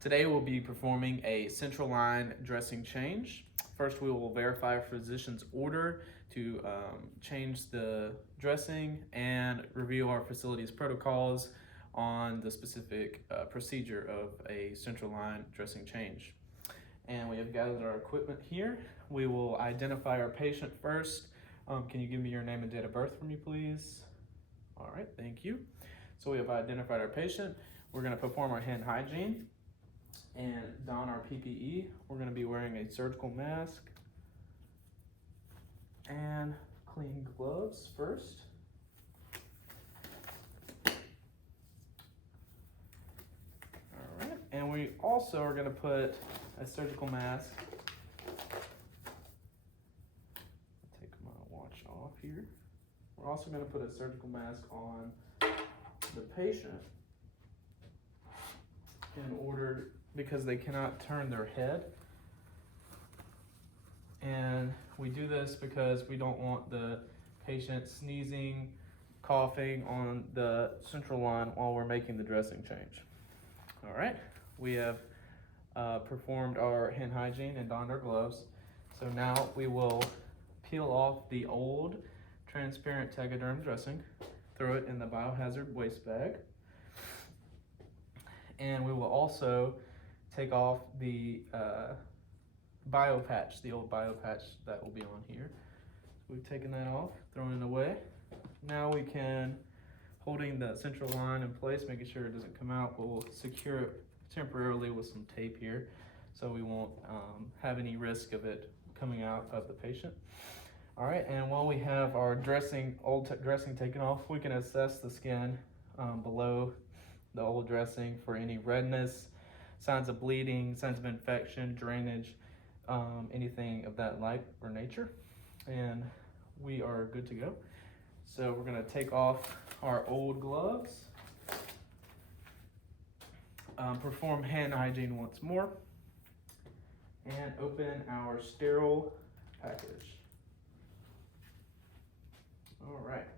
Today we'll be performing a central line dressing change. First, we will verify a physician's order to change the dressing and review our facility's protocols on the specific procedure of a central line dressing change. And we have gathered our equipment here. We will identify our patient first. Can you give me your name and date of birth for me, please? All right, thank you. So we have identified our patient. We're going to perform our hand hygiene and don our PPE. We're going to be wearing a surgical mask and clean gloves first. All right, and we also are going to put a surgical mask. Take my watch off here. We're also going to put a surgical mask on the patient in order, because they cannot turn their head. And we do this because we don't want the patient sneezing, coughing on the central line while we're making the dressing change. All right, we have performed our hand hygiene and donned our gloves. So now we will peel off the old transparent Tegaderm dressing, throw it in the biohazard waste bag, and we will also take off the bio patch, the old bio patch that will be on here. So we've taken that off, thrown it away. Now we can, holding the central line in place, making sure it doesn't come out, we'll secure it temporarily with some tape here so we won't have any risk of it coming out of the patient. All right, and while we have our old dressing taken off, we can assess the skin below the old dressing for any redness, signs of bleeding, signs of infection, drainage, anything of that like or nature, and we are good to go. So we're going to take off our old gloves, perform hand hygiene once more, and open our sterile package. All right,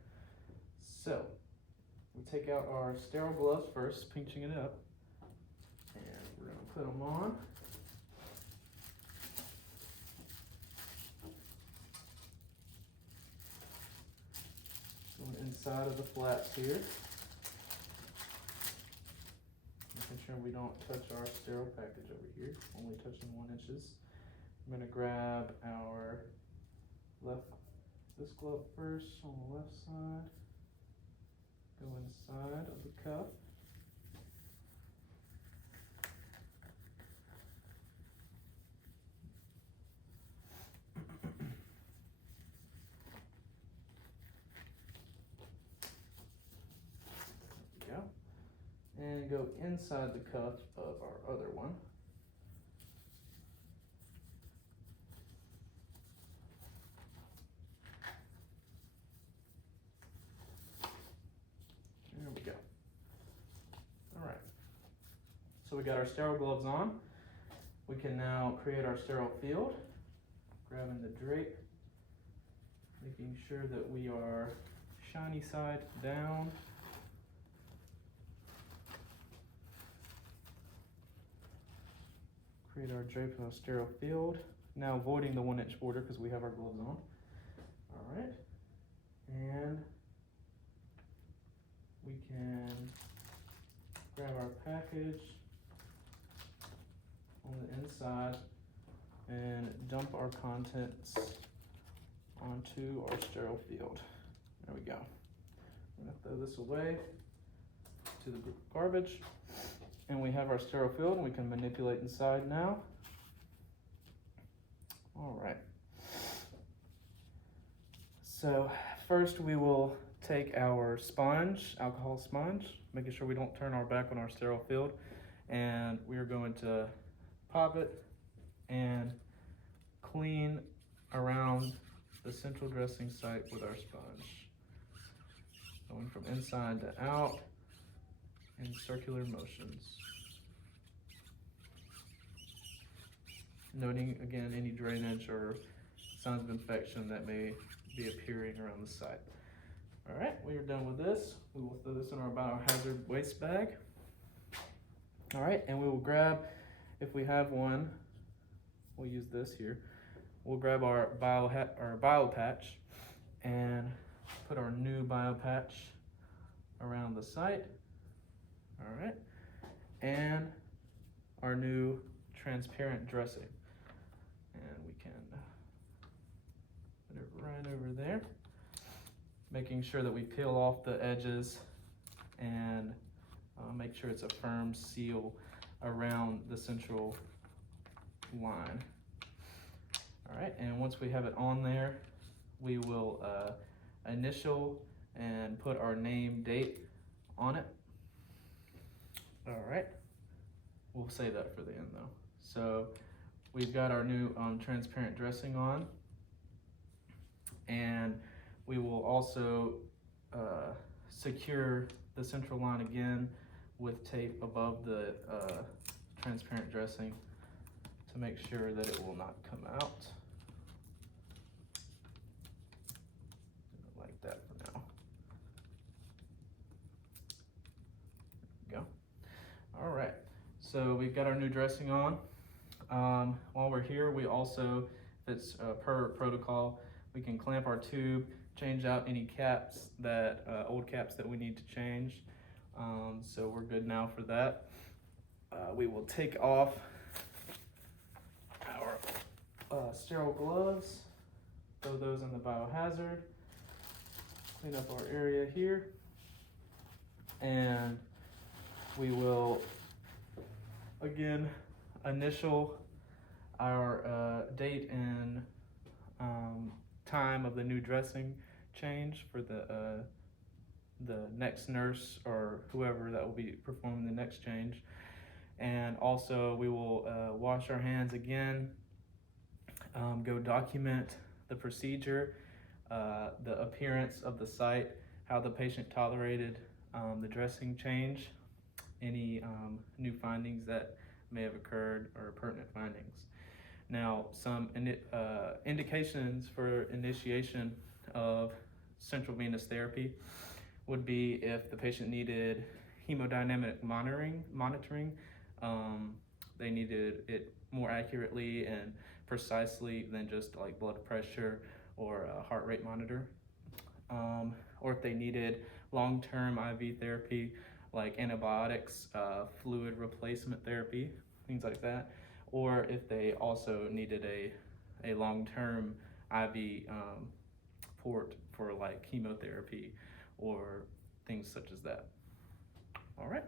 so we take out our sterile gloves first, pinching it up, and we're going to put them on. Going inside of the flaps here, making sure we don't touch our sterile package over here, only touching 1 inch. I'm going to grab our this glove first on the left side, go inside of the cup, there we go, and go inside the cuff of our other one. There we go. All right. So we got our sterile gloves on. We can now create our sterile field, grabbing the drape, making sure that we are shiny side down. Create our drape of our sterile field. Now avoiding the 1 inch border because we have our gloves on. All right. And we can grab our package on the inside and dump our contents onto our sterile field. There we go. I'm gonna throw this away to the garbage. And we have our sterile field, and we can manipulate inside now. All right. So first we will take our sponge, alcohol sponge, making sure we don't turn our back on our sterile field, and we are going to pop it and clean around the central dressing site with our sponge, going from inside to out in circular motions. Noting again any drainage or signs of infection that may be appearing around the site. All right, we are done with this. We will throw this in our biohazard waste bag. All right, and we will grab, if we have one, we'll use this here. We'll grab our bio patch and put our new bio patch around the site. All right, and our new transparent dressing. And we can put it right over there, making sure that we peel off the edges and make sure it's a firm seal around the central line. All right, and once we have it on there, we will initial and put our name, date on it. All right, we'll save that for the end though. So we've got our new transparent dressing on, and we will also secure the central line again with tape above the transparent dressing to make sure that it will not come out. Like that for now. There we go. All right, so we've got our new dressing on. While we're here, we also, if it's per protocol, we can clamp our tube, change out any caps that old caps that we need to change. So we're good now for that. We will take off our sterile gloves, throw those in the biohazard, clean up our area here, and we will again initial our date and time of the new dressing change for the next nurse or whoever that will be performing the next change. And also we will wash our hands again, go document the procedure, the appearance of the site, how the patient tolerated the dressing change, any new findings that may have occurred or pertinent findings. Now, some indications for initiation of central venous therapy would be if the patient needed hemodynamic monitoring. They needed it more accurately and precisely than just like blood pressure or a heart rate monitor. Or if they needed long-term IV therapy like antibiotics, fluid replacement therapy, things like that. Or if they also needed a long-term IV port for like chemotherapy or things such as that. All right.